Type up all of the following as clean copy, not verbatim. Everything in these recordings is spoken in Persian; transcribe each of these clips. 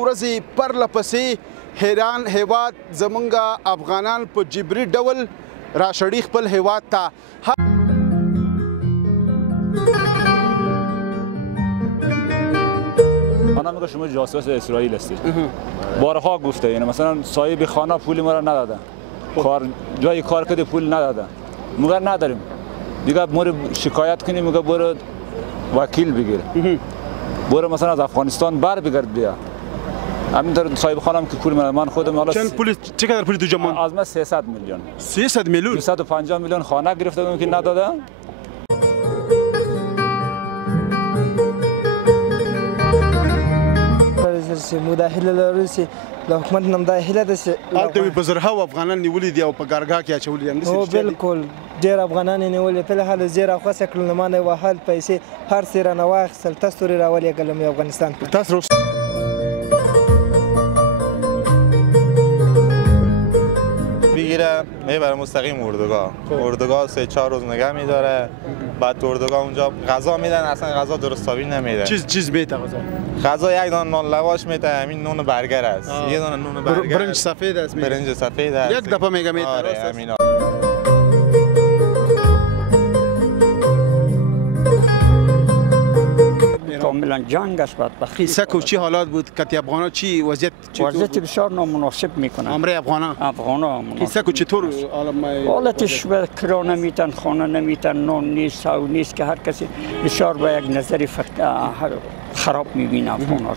ورځې پرله پسې حیران هیواد زمونږ افغانان په جبري ډول راشړي خپل هیواد ته. من میگه شما جاسوس اسرائیل هستید. بارها گفته یعنی مثلا صاحب خانه پول ما را نداده. جای کار کرده پول نداده. میگه نداریم. دیگه ما شکایت کنیم میگه برو وکیل بگیر. برو مثلا از افغانستان بر بگرد بیا. همینطور صاحب خانم که پول من خودم حالا چند پول چقدر پول تو جمع؟ از من 300 میلیون. 300 میلیون؟ 250 میلیون خانه گرفته بودم که نداده. مداخله لرو چې د حکومت نم داخله ده چې هلته په زرهاو افغانان نیولي دي او په کارګاه کې اچولي دي. هو بالکل ډېر افغانان یې نیولي په حال زیره خوښه کړل ما نه وهل پیسې هر څه رانه واخیستل تاسو ترې راولېږلم افغانستان ته. تاسو میگیره میبره مستقیم اردوگاه 3-4 روز نگه میداره. بعد اردوگاه اونجا غذا میدن، اصلا غذا درستابی نمیده. چیز میده غذا یک دانه نان لواش میده، همین نون برگر است. یه دانه نون برگر، برنج سفید است. برنج سفید است. یک دفعه میگه میده. آره همینا. کاملا جنگ است بدبختی. سکو چی حالات بود که افغانا چی وضعیت بسیار نامناسب میکنن امره افغانا سکو چطور حالتش کرا نمیتن، خانه نمیتن، نان نیست، او نیست که هر کسی بسیار با یک نظری خراب میبینه افغانا.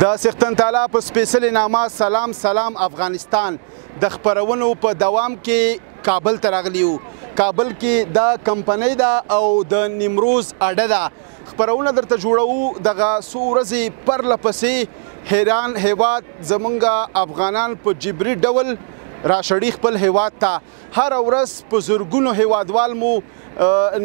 د سختن تعالی په سپیشل نامه سلام افغانستان د خبرونو په دوام کې کابل ته راغلی یو. کابل کې دا کمپنۍ ده او د نیمروز اډه ده. خبرونه درته جوړوو دغه څو ورځې پرله پسې حیران هیواد زمونږ افغانان په جبري ډول راشړي خپل هیواد ته. هر ورځ په زرګونو هیوادوال مو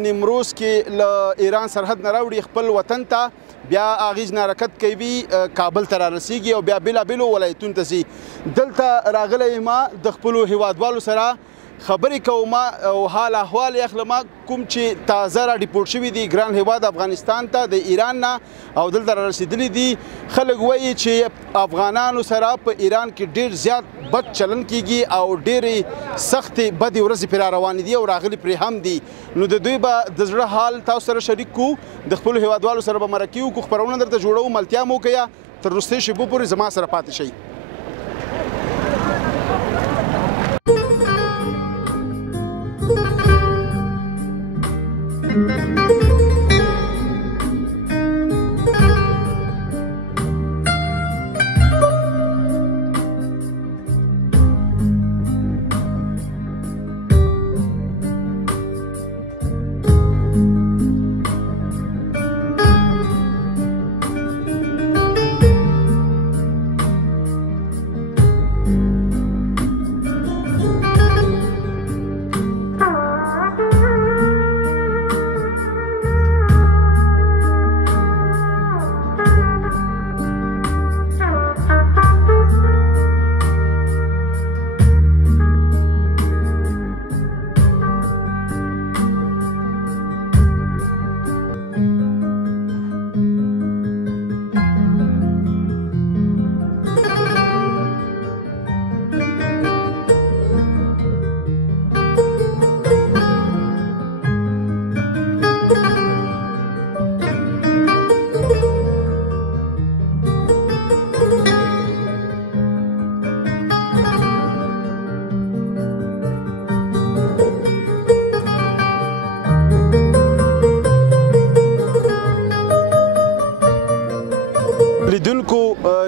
نیمروز کې له ایران سرحد نه راوړي خپل وطن ته، بیا اغیز نه حرکت کوي کابل ته رارسیږي او بیا بېلابېلو ولایتونو ته ځي. دلته راغلی ما د خپلو هیوادوالو سره خبرې کوم او حال احوال یې اخلم کوم چې تازه را ډیپورټ شوي دي ګران هیواد افغانستان ته د ایران نه او دلته را رسېدلي دي. خلک وایي چې افغانانو سره په ایران کې ډېر زیات بد چلن کیږي او ډېرې سختې بدې ورځې پرې روانې دي او راغلي پرې هم دي. نو د دوی به د زړه حال تاسو سره شریک کو، د خپلو هیوادوالو سره به مرکې وکړو، خپرونه درته جوړوو، ملتیا مو وکړه. تر وروستۍ شېبو پورې زما سره پاتې شئ.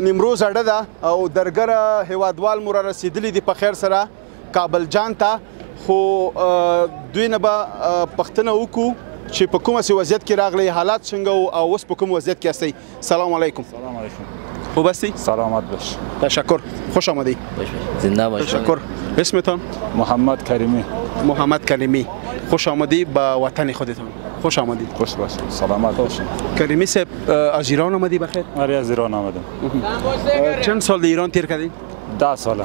نیمروز اډه ده او درګره هیوادوال مو را رسېدلي دي په خیر سره کابل جان ته. خو دوی نه به پوښتنه وکړو چې په کومه سي وضعیت کې راغلی، حالات څنګه او اوس په کوم وضعیت کې هستئ. سلام علیکم. سلام علیکم. خوب هستی؟ سلامت باش. تشکر. خوش آمدی. زنده باشید. تشکر. اسمتان؟ محمد کریمی. محمد کریمی. خوش آمدی به وطن خودتان. خوش آمدید. خوش باشید. سلامت باشید. کریمی صاحب از ایران آمدی بخیر؟ آره از ایران آمدم. چند سال در ایران تیر کردید؟ 10 ساله.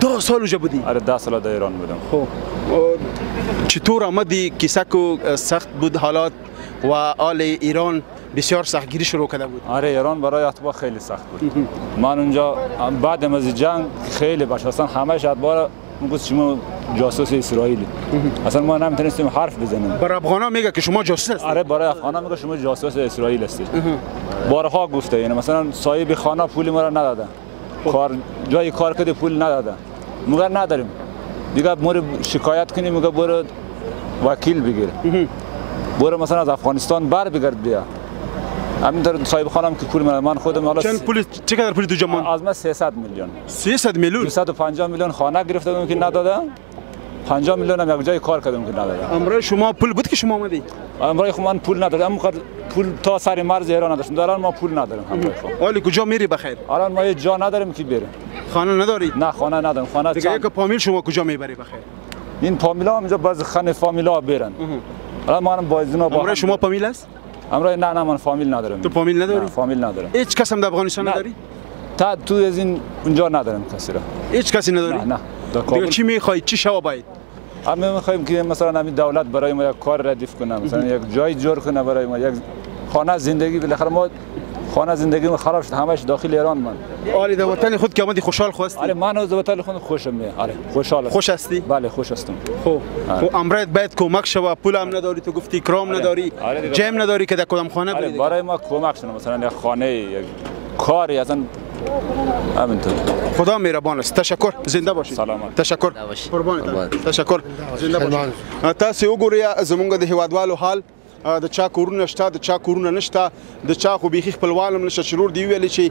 10 سال اونجا بودی؟ آره 10 سال در ایران بودم. خب چطور آمدی؟ کیسه سخت بود حالات و آل ایران بسیار سختگیری شروع کرده بود. آره ایران برای اتباع خیلی سخت بود. من اونجا بعد از جنگ خیلی باشه اصلا همه اتباع میگفت شما جاسوس اسرائیلی. اصلا ما نمیتونستیم حرف بزنیم. برای افغانا میگه که شما جاسوس هستید. آره برای افغانا میگه شما جاسوس اسرائیل هستید. بارها گفته یعنی مثلا صاحب خانه پول ما را نداده. جای کار کرده پول نداده. میگه نداریم. دیگه ما شکایت کنیم میگه برو وکیل بگیر. برو مثلا از افغانستان بر بگرد بیا. همینطور صاحب خانم که پول من خودم حالا چقدر پول تو جمع؟ از من 300 میلیون. 300 میلیون؟ 250 میلیون خانه گرفته بودم که نداده. 50 میلیون هم یک جای کار کردم که نداده. امروز شما پول بود که شما آمدی؟ امروز من پول ندارم. پول تا سر مرز ایران نداشتم. الان ما پول نداریم امروز. حالی کجا میری بخیر؟ الان ما یه جا نداریم که بریم. خانه نداری؟ نه خانه ندارم. خانه دیگه یک فامیل شما کجا میبری بخیر؟ این فامیلا اینجا باز خانه فامیلا برن. الان ما با اینا با امروز شما فامیل است؟ امروز نه من فامیل ندارم. تو فامیل نداری؟ نه فامیل ندارم. هیچ کس هم در افغانستان نداری؟ تا تو از این اونجا ندارم کسی را. هیچ کسی نداری؟ نه دیگه چی میخوای؟ چی شوا باید؟ ما میخوایم که مثلا همین دولت برای ما یک کار ردیف کنه، مثلا یک جای جور کنه برای ما، یک خانه زندگی. بالاخره ما خانه زندگی ما خراب شد، همش داخل ایران من. آره در وطن خود که آمدی خوشحال خواستی؟ آره من از وطن خود خوشم میاد. آره خوشحالم. خوش هستی؟ بله خوش هستم. خب امروز باید کمک شوه. پول هم نداری تو گفتی، کرام نداری، جیم نداری که در کدام خانه بری. برای ما کمک شونه مثلا یک خانه یک کاری اصلا همینطور. خدا مهربان است. تشکر. زنده باشید. سلامت. تشکر. قربانت. تشکر. زنده باشید. تاسو وګورئ زمونږ د هیوادوالو حال د چا کورونه شته، د چا کورونه نشته، د چا خو بیخي خپلوان هم نشته. شرور دی ویلې چې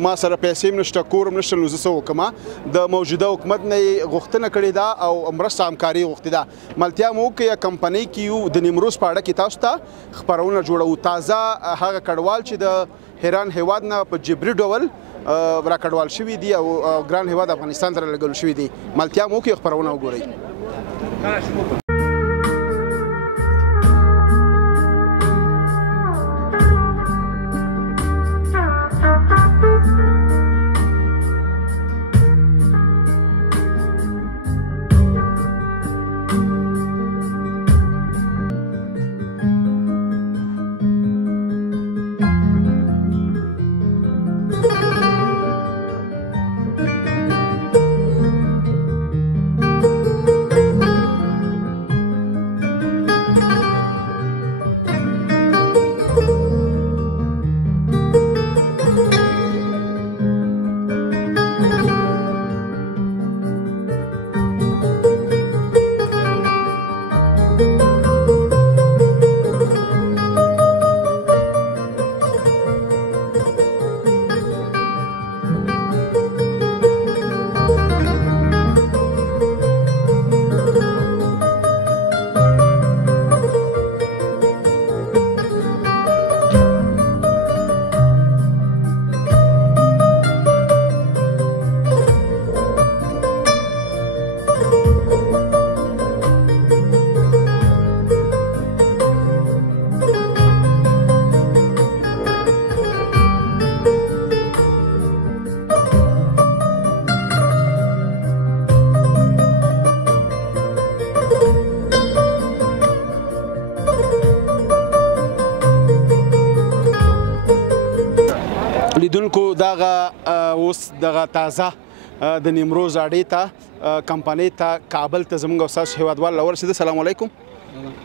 ما سره پیسې هم نشته، کور هم نشته، نو زه څه وکړم؟ د موجوده حکومت نه یې غوښتنه کړې ده او مرسته همکاري غوښتې ده. ملتیا مو وکړئ کمپنۍ کې یو د نیمروز په اړه کې تاسو ته خپرونه جوړوو. تازه هغه کډوال چې د ایران هیواد نه په جبري ډول راکډوال شوي دي او ګران هیواد افغانستان سره لګول شوي دي. ملتیا مو وکړئ خپرونه وګورئ. لیدونکو دغه اوس دغه تازه د نیمروز اډې ته کمپنۍ ته کابل ته زموږ استاد هیوادوال ورسېده. سلام علیکم.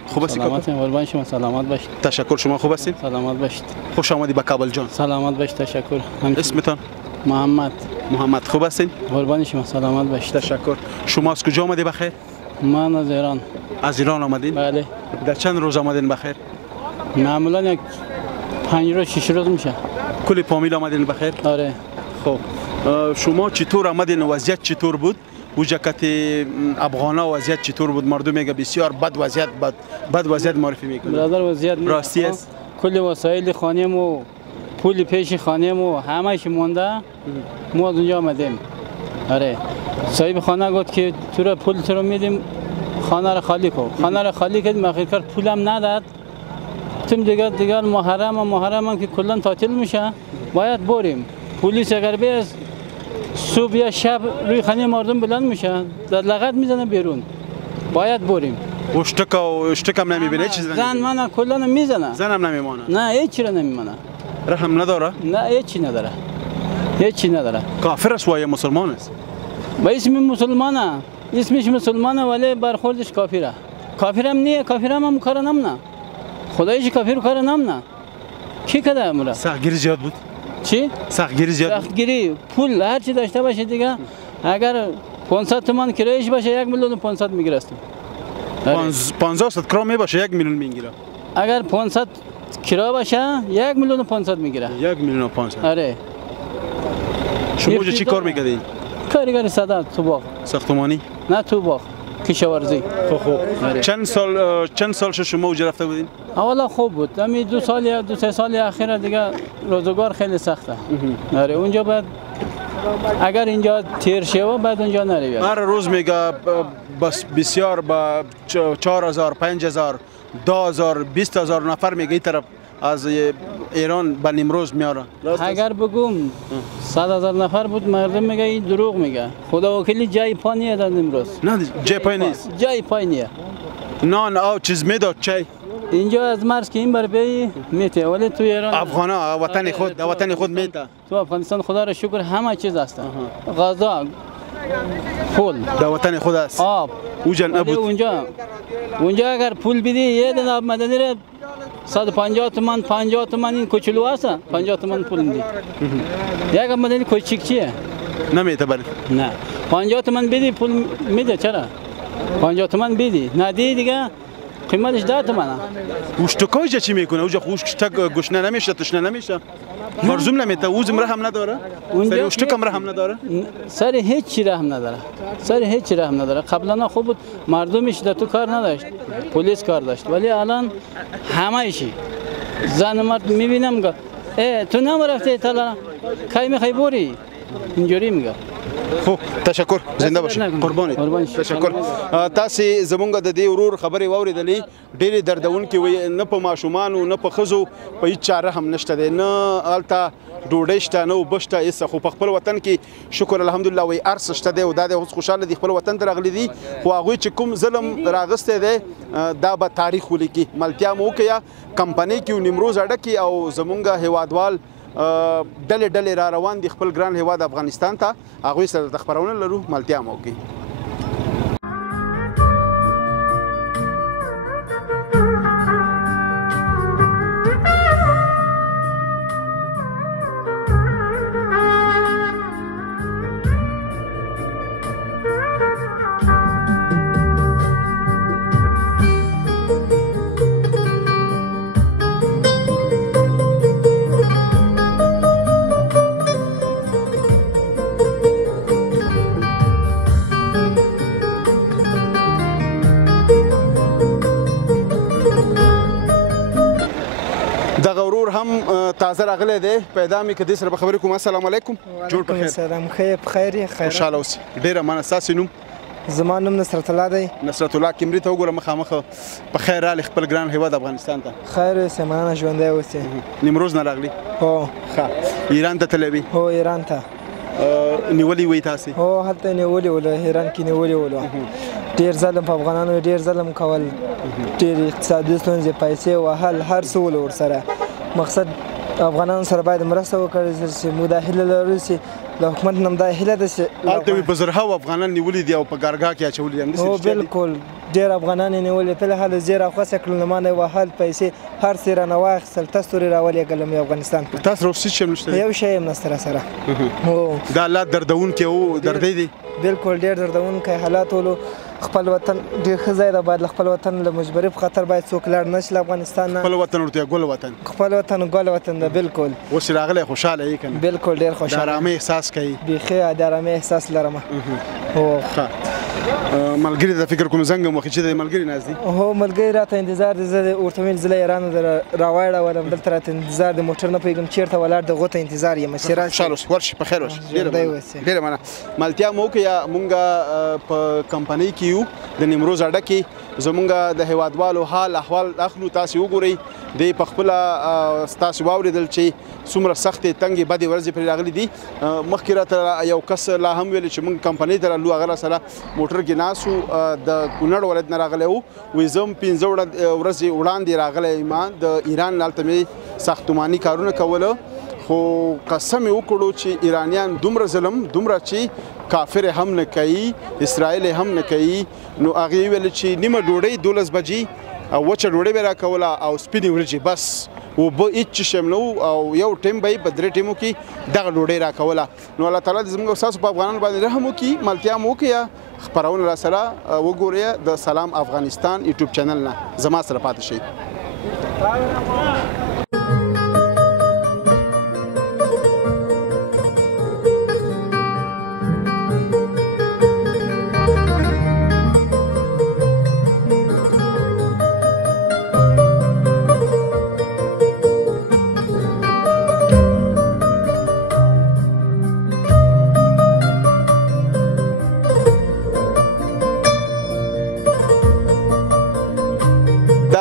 خوب هستی؟ سلامت قربان شما. سلامت باشید. تشکر. شما خوب هستید؟ سلامت باشید. خوش آمدید به کابل جان. سلامت باشید. تشکر. اسمتان؟ محمد. خوب هستید؟ قربان شما. سلامت باشید. تشکر. شما از کجا آمدید بخیر؟ من از ایران. از ایران آمدید؟ بله. در چند روز آمدین بخیر؟ معمولا یک 5 روز 6 روز میشه. کل فامیل آمدین بخیر؟ آره. خب شما چطور آمدین؟ وضعیت چطور بود؟ وجکت افغانا وضعیت چطور بود؟ مردم میگه بسیار بد وضعیت معرفی میکنه. برادر وضعیت راستی است؟ کل وسایل خانه مو، پول پیش خانه مو همه‌اش مونده. ما از اونجا آمدیم. آره. صاحب خانه گفت که تو را پول تو رو میدیم خانه را خالی کن. خانه را خالی کردیم، آخر پولم نداد. تم دیگر محرم هم که کلا تعطیل میشه، باید بریم. پلیس اگر بیاد صبح یا شب روی خانه مردم بلند میشن در لغت میزنه بیرون باید بریم و اشتک هم نمیبینه چیز زن من کلا میزنه زن هم نمیمانه نه هیچی را نمیمانه رحم نداره نه هیچی نداره هیچی نداره کافر است و یا مسلمان است با اسم مسلمانه اسمش مسلمانه ولی برخوردش کافره کافرم نیه کافرم هم کار نمونه خدایش کافر کار نمونه کی کده مولا سختگیری زیاد بود چی سختگیری زیاد بود سختگیری پول هر چی داشته باشه دیگه اگر 500 تومان کرایش باشه 1,500,000 میگیرست 500 کرا می باشه 1 میلیون میگیره اگر 500 کرا باشه 1,500,000 میگیره 1,500,000 آره شما چی کار میکردی کارگری ساده تو باغ ساختمانی نه تو باغ کشاورزی خوب چند سال شما اوج رفته بودین اولا خوب بود امی 2 سال یا 2 3 سال اخیر دیگه روزگار خیلی سخته آره اونجا بعد اگر اینجا تیر شوه بعد اونجا نری هر روز میگه بس بسیار با 4,000 5,000 2,000 20,000 نفر میگه این طرف از ایران به نیمروز میاره اگر بگم 100,000 نفر بود مردم میگه این دروغ میگه خدا وکیلی جای پا نیه در نیمروز نه جای پای نیست جای پای نیه نان او چیز میداد چای اینجا از مرز که این بر بی میته ولی تو ایران افغانا وطن خود میته تو افغانستان خدا را شکر همه چیز هست غذا پول در وطن خود است آب اوجا نبود اونجا اگر پول بدی یه دن آب مدنی را 150 تومان 50 تومان این کوچولو است 50 تومان پول میدی یک آب مدنی کوچیک چیه نمیته بله نه 50 تومان بدی پول میده چرا 50 تومان بدی ندی دیگه قیمتش 10 تومانه گوشتکای چی میکنه اوجا خوشتک گوشنه نمیشه تشنه نمیشه مرزوم نمیته اوزم رحم نداره سر گوشتکم رحم نداره سر هیچ چی رحم نداره سر هیچ چی رحم نداره قبلا خوب بود مردمش در تو کار نداشت پلیس کار داشت ولی الان همه چی زن مرد میبینم که تو نرفتی تا کی میخوای بری اینجوری میگه خب تشکر زنده باشی قربانت تشکر تاسو زمونږ د دې ورور خبرې واوریدلې ډېرې دردونکې وي نه په ماشومانو نه په ښځو په هیڅ چاره هم نشته دی نه هلته ډوډۍ شته نه اوبه شته هېڅ خو په خپل وطن کې شکر الحمدلله وایي هر څه شته دی او دا دی اوس خوشحاله دي خپل وطن ته راغلي دي خو هغوی چې کوم ظلم راغستی دی دا به تاریخ ولیکي ملتیا مو وکړه کمپنۍ کې نیمروز اډه کې او زمونږ هیوادوال ډلې ډلې را روان دي خپل ګران هیواد افغانستان ته هغوی سره د خپرونه لرو ملتیا مو وکړي تازه راغلی دی پیدا مې که دې سره به خبرې کوم السلام علیکم جوړ په خیر سلام بخیر یې خوشحاله اوسئ ډېره مننه ستاسې نوم زما نوم نصرت الله دی نصرت الله کیمرې ته وګوره مخامخ په خیر راغلی خپل ګران هیواد افغانستان ته خیر اوسئ مننه ژوندی اوسئ نیمروز نه راغلی هو ښه ایران ته تللی وي هو ایران ته نیولي وي تاسې هو هلته نیولي ولو ایران کې نیولي ولو ډېر ظلم په افغانانو ډېر ظلم کول ډېر اقتصادي ستونزې پیسې وهل هر څه ول ورسره مقصد افغانانو سره باید مرسته وکړي چې موږ دا هیله لرو چې د حکومت نه دا هیله ده چې هلته وي په زرهاو افغانان نیولي دي او په کارګاه کې اچولي دي همداسې هو بالکل ډېر افغانان یې نیولي په هله زیر او خوڅه کړل ما نه وهل پیسې هر څه رانه واخیستل تاسو تورې راولېږلم افغانستان ته تاسو سره هیڅ شی هم نشته یو شی هم نشته راسره هو دا حالات دردونکي او دردی دي بالکل ډېر دردونکی حالات ولو خپل وطن ډېر ښه ځای ده باید له خپل وطن له مجبوري په خاطر باید څوک لاړ نه شي له افغانستان نه خپل وطن ورته ګل وطن خپل وطن ګل وطن ده بالکل اوس راغلی خوشحاله یې که نه بالکل ډېر خوشحاله د ارامۍ احساس کوي بیخي د ارامۍ احساس لرم هو ملګري ته فکر کوم زنګ هم وخت چې د ملګري ناست دي هو ملګري راته انتظار دی زه ورته ویل زه له ایرانه راواړولم دلته راته انتظار دی موټر نه پوهېږم چېرته ولاړ د هغو ته انتظار یم چې راشي خوشحاله اوسئ ورشي په خیر اوسئ ډېره مننه ملتیا مو وکړه مونږ په کمپنۍ کې یو د نیمروز اډه کې زمونږ د هیوادوالو حال احوال اخلو. تاسې وګورئ د پخپله ستاسې واورېدل چې څومره سختې تنګې بدې ورځې پرې راغلي دي. مخکې راته یو کس لا هم ویل چې موږ کمپنۍ ته رالو، هغه راسره موټر کې ناست و، د کونړ ولایت نه راغلی و. وایي زه هم 5 ورځې وړاندې راغلی یم د ایران، هلته مې ساختماني کارونه کوله، خو قسم یې وکړو چې ایرانیان دومره ظلم، دومره چې کافر هم نه کوي، اسرائیل هم نه کوي. نو هغې ویل چې نیمه ډوډۍ 12 بجې او وچه ډوډۍ به راکوله او سپینې ورجې، بس اوبه هېڅ څه شی هم نه و، او یو ټیم به یې په 3 ټیمو کې دغه ډوډۍ راکوله. نو الله تعالی دې زموږ او ستاسو په افغانانو باندې رحم وکړي، ملتیا مو وکړي. خپرونه راسره وګورئ د سلام افغانستان یوټیوب چینل نه. زما سره پاتې شئ.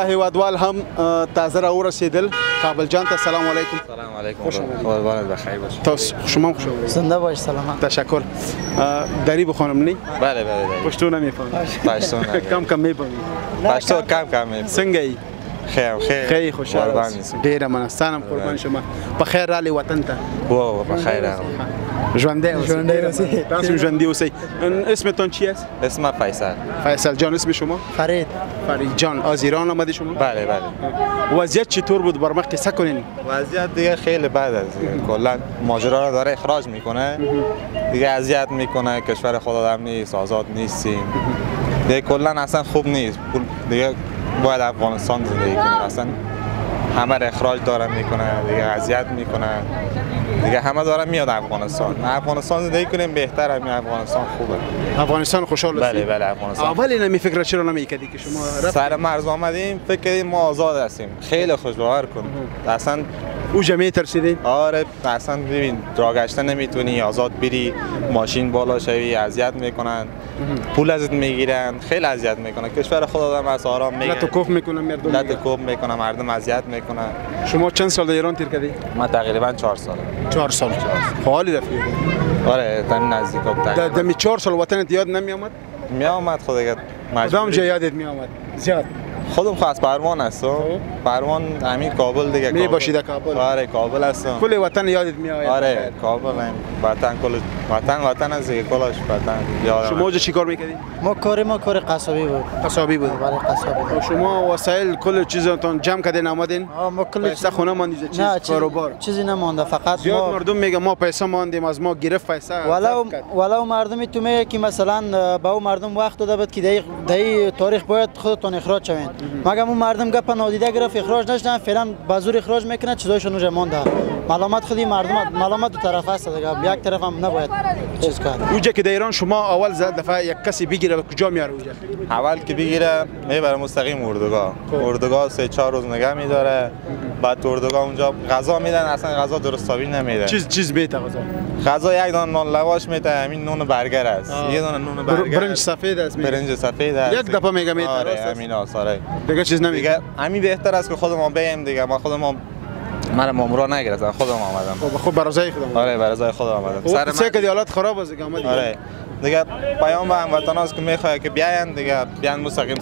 هیوادوال هم تازه راورسېدل. کابل جان ته سلام علیکم. سلام علیکم. قربانت بخیر باش. تاسو شما خوش آمدید. زنده باش. سلامت. تشکر. دری بخوانم نی؟ بله بله. پشتو نمیفهمی. پشتو کم کم میفهمی. پشتو کم میفهمی. څنګه ای؟ خیر خوشحال. ډیر منستانم قربان شما. په خیر رالی وطن ته. و بخیر. ژوندی اوسئ. تاسو ژوندی اوسئ. اسمتون چی است؟ اسم فیصل جان. اسم شما؟ فرید جان. از ایران آمدی شما؟ بله. وضعیت چطور بود؟ بر ما قصه کنین. وضعیت دیگه خیلی بد است. کلا ماجرا رو داره اخراج میکنه. دیگه اذیت میکنه. کشور خود آدم نیست، آزاد نیستیم. دیگه کلا اصلا خوب نیست. دیگه باید افغانستان زندگی کنیم. اصلا همه را اخراج دارن میکنه، دیگه اذیت میکنه. دیگه همه دارن میاد افغانستان زندگی کنیم بهتره. افغانستان خوبه. افغانستان خوشحال هستی؟ بله افغانستان. اولی نمی فکر چرا نمیکردی که شما سر مرز آمدیم فکر کردیم ما آزاد هستیم، خیلی خوشبخت کنیم. اصلا او جمعی ترسیدی؟ آره اصلا ببین راه گشتن نمیتونی، آزاد بری، ماشین بالا شوی اذیت میکنن، پول ازت میگیرن، خیلی اذیت میکنن. کشور خود آدم از آرام میگیره. لطو کوف میکنن مردم. لطو کوف میکنن مردم، اذیت میکنن. شما چند سال در ایران تیر کردی؟ من تقریبا 4 سال. 4 سال. حالی رفتی؟ آره تا نزدیکا بود. دمی 4 سال وطنت یاد نمی آمد؟ می آمد خود دیگه. کدام جا یادت می آمد؟ زیاد. خودم خاص پروان هستم. پروان همین کابل دیگه. می باشید کابل. آره کابل هستم. کل وطن یادت می آید؟ آره کابل هم وطن کل وطن از دیگه کلش وطن یادم. شما چه چیکار میکردی؟ ما کار قصابی بود. قصابی بود. بله قصابی. شما وسایل کل چیزتون جمع کردین آمدین؟ ما کل پیسه خونه ماندید چیز کاروبار؟ چیزی نمونده، فقط زیاد مردم میگه ما پیسه ماندیم، از ما گرفت پیسه. ولو مردمی تو میگه که مثلا با اون مردم وقت داده بود که در تاریخ باید خودتون اخراج شوین. مگم اون مردم گپ نادیده گرفت اخراج نشدن، فعلا با زور اخراج میکنه، چیزایشون اونجا مونده. ملامت خودی مردم، ملامت دو طرف است دیگه، یک طرف هم نباید چیز کرد. اونجا که در ایران شما اول دفعه یک کسی بگیره کجا میاره اونجا؟ اول که بگیره میبره مستقیم اردوگاه 3-4 روز نگه میداره. بعد اردوگاه اونجا غذا میدن، اصلا غذا درستابی نمیده. چیز میده غذا یک دانه نان لواش میده، همین نون برگر است. یه دانه نون برگر. برنج سفید است. یک دفعه میگه میده. آره همین آساره. دیگه چیز نمیگه. همین بهتر است که خودمون بیم دیگه. ما خودمون من مامورا نگرفتم، خودم آمدم. خب برای خودم. آره برای خودم آمدم. سر من که حالت خراب است دیگه آمدی. آره دیگه پیام به هموطناست که میخواد که بیاین دیگه، بیان مستقیم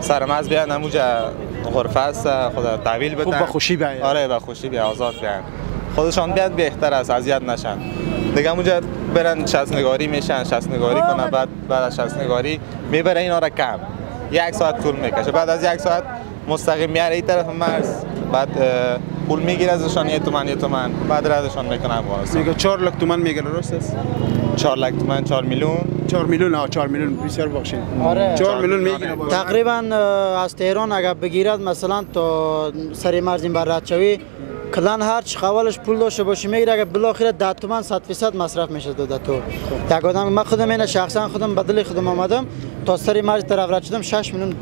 سر مرز بیان همونجا غرفه است، خدا تحویل بدن. خوب با خوشی بیاین. آره با خوشی بیان، آزاد بیان. خودشان بیاد بهتر است، اذیت نشن. دیگه اونجا برن شصت‌نگاری میشن، شصت‌نگاری کنه، بعد از شصت‌نگاری میبره اینا را کم. 1 ساعت طول میکشه. بعد از 1 ساعت مستقیم میاره این طرف مرز، بعد پول میگیره ازشان 1 تومن، بعد ردشان میکنه افغانستان. میگه 4 لک تومن میگه، درست است؟ 4 لک تومن، 4 میلیون. 4 میلیون بسیار بخشید. آره 4 میلیون میگیره. تقریبا از تهران اگر بگیرد مثلا تا سر مرز این بر رد شوی کلان هر چی قولش پول داشته باشی میگیره، اگر بالاخره 10 تومن 100% مصرف میشه. داده تو یک آدم، من خودم اینه شخصا خودم بدل خودم آمدم تا سر مرج طرف رد شدم 6 میلیون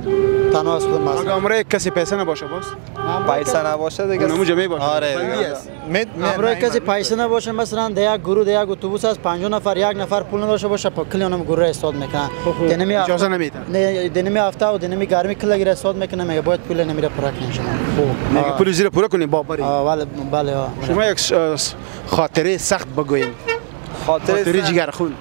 تنها از خودم اگه عمره کسی پیسه نباشه باز پیسه نباشه دیگه نموجه میباشه آره عمره کسی پیسه نباشه مثلا در یک گروه در یک اتوبوس از 50 نفر یک نفر پول نداشته باشه پا کلی اونم گروه استاد میکنن دنمی اجازه نمیده نه دنمی هفته و دنمی گرمی کلی گیر استاد میکنه میگه باید پول نمیره پورا کنیم شما میگه پول زیر پورا کنیم بابری بله شما یک خاطره سخت بگوین خاطره جگرخون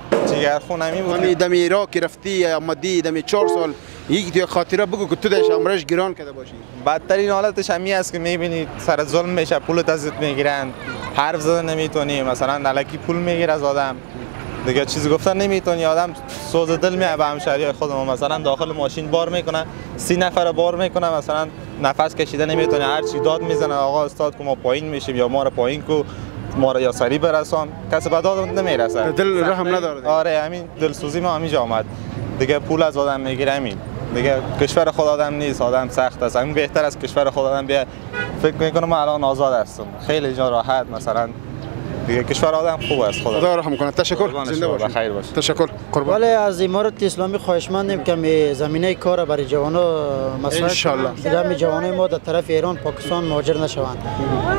همین بود همین دم عراق رفتی آمدی دم 4 سال یک خاطره بگو که تو داش عمرش گران کرده باشی بدترین حالتش همین است که میبینی سر ظلم میشه پولت ازت میگیرن حرف زدن نمیتونی مثلا الکی پول میگیره از آدم دیگه چیزی گفتن نمیتونی آدم سوز دل میاد به همشهری خودمون مثلا داخل ماشین بار میکنه 30 نفر بار میکنه مثلا نفس کشیده نمیتونه هر چی داد میزنه آقا استاد که ما پایین میشیم یا ما رو پایین کو ما رو یا سری برسان کسی به داد نمیرسه دل رحم نداره آره همین دلسوزی ما همینجا آمد دیگه پول از آدم میگیره همین دیگه کشور خود آدم نیست آدم سخت است همین بهتر از کشور خود آدم بیا فکر میکنم الان آزاد هستم خیلی جا راحت مثلا دیگه کشور آدم خوب است خدا رحم کنه تشکر زنده باشید بخیر باشید تشکر قربان ولی از امارت اسلامی خواهشمندیم که زمینه کار برای جوانا مثلا ان شاء الله دیگه جوانای ما در طرف ایران پاکستان مهاجر نشوند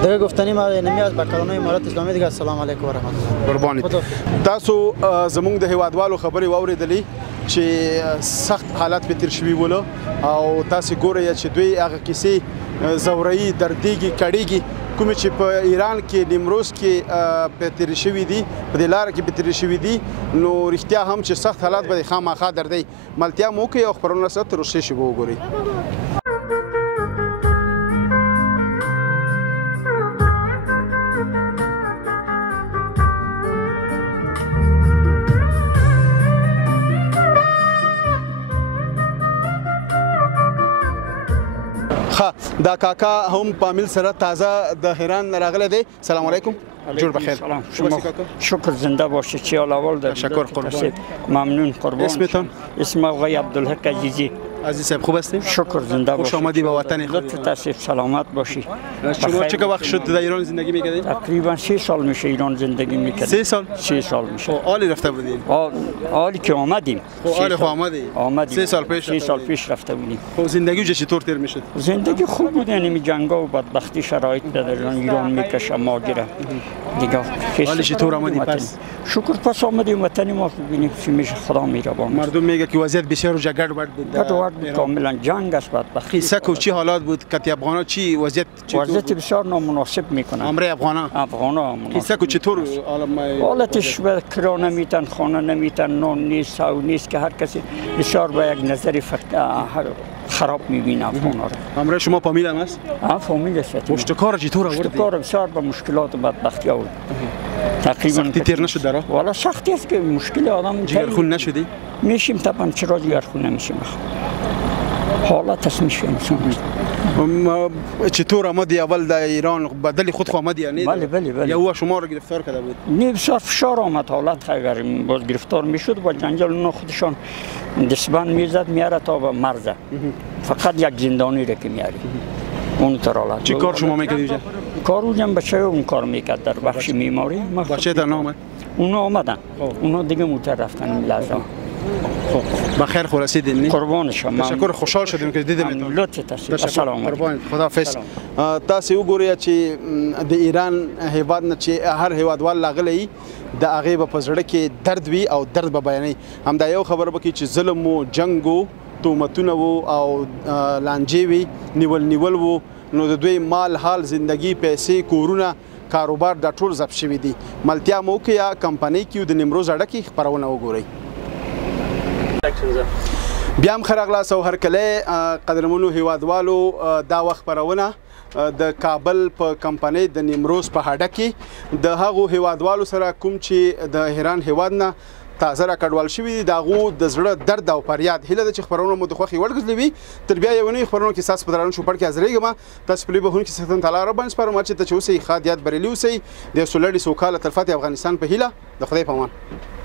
دیگه گفتنی ما نمی از بکرانه امارت اسلامی دیگه السلام علیکم و رحمت الله قربانید تاسو زمونږ د هیوادوالو خبرې واوریدلې چې سخت حالات به تیر شوي ول او تاسو ګورئ چې دوی هغه کیسې زوري دردېږي کړېږي کومې چې په ایران کې نیمروز کې په تیر شوي دي په دې لاره کې په تیر شوي دي نو رښتیا هم چې سخت حالات به خامخا دردی ملتیا مو کوي او خبرونه سره تر اوسه شي وګورئ دا کاکا هم پامیل سره تازه د هران راغله دی سلام علیکم جور بخیر شکر زنده باشید چی حال اول در تشکر قربان ممنون قربان اسمتون اسم آقای عبدالحق عزیزی عزیز صاحب خوب هستید شکر زنده باشید خوش آمدید به وطن خود لطف تشریف سلامت باشید شما چه وقت شد در ایران زندگی میکردید تقریبا 3 سال میشه ایران زندگی میکردیم 3 سال 3 سال میشه حالی رفته بودین حالی که آمدیم حالی خو آمدیم 3 سال پیش 3 سال پیش رفته بودیم خب زندگی چطور تیر میشد زندگی خوب بود یعنی جنگا و بدبختی شرایط در ایران میکشه ماجرا دیگه حالی چطور آمدید پس شکر پس آمدیم وطن ما ببینیم چی میشه خدا میربان مردم میگه که وضعیت بسیار جگرد بود کاملا جنگ است بدبختی قصه کو چی حالات بود که افغانا چی وضعیت بسیار نامناسب میکنن عمره افغانا قصه کو چطور حالتش به کرا نمیتن خانه نمیتن نان نیست او نیست که هر کسی بسیار به یک نظری خراب میبینه افغانا رو عمره شما فامیل هم است فامیل است مشتکار چطور آوردید مشتکار بسیار به مشکلات و بدبختی آورد تقریبا سختی تیر نشد درا والا سختی است که مشکل آدم جگرخون نشدی میشیم طبعا چرا جگرخون نمیشیم حالت است میشه انسان چطور آمدی اول در ایران بدل خود آمدی یا نه بله یا او شما رو گرفتار کرده بود نه بسیار فشار آمد حالت اگر باز گرفتار میشد با جنجال اونا خودشان دستبند میزد میاره تا به مرز فقط یک زندانی را که میاری اون تر حالت چی کار شما میکردید کار اونم بچه اون کار میکرد در بخش میماری بچه در نامد اونا آمدن اونا دیگه موتر رفتن این لحظه خب بخیر خو رسیدین قربان شما تشکر خوشحال شدیم که دیدیم لطف تشریف السلام علیکم خداحافظ تاسو وګورئ چې د ایران هیواد نه چې هر هیوادوال لاغلی د هغه په زړه کې درد وی او درد به بیانې هم دا یو خبر به چې ظلم او جنگ او تومتونه او لانجې وی نیول وو نو د دوی مال حال زندگی پیسې کورونه کاروبار د ټول ضبط شوی دي ملتیا موقع یا کمپنی کې د نیمروز اړه کې خبرونه وګورئ بیا هم خراغلاس او هرکله قدرمنو هیوادوالو دا وخت خبرونه د کابل په کمپنی د نیمروز په هډه کې د هغو هیوادوالو سره کوم چې د ایران هیواد نه تازه راکډوال شوي دي د هغو د زړه درد او فریاد هیله ده چې خبرونه مو د خوښې وړ ګرځوي تر بیا یو نوې خبرونه کې ستاسو په درانه شوپړ کې حاضرېږم تاسو په لیبه کې ستاسو تعالی رب باندې سپارم چې ته چې اوسئ ښاد یاد بریالي اوسئ د سولړي سوکاله تلفات افغانستان په هیله د خدای په امان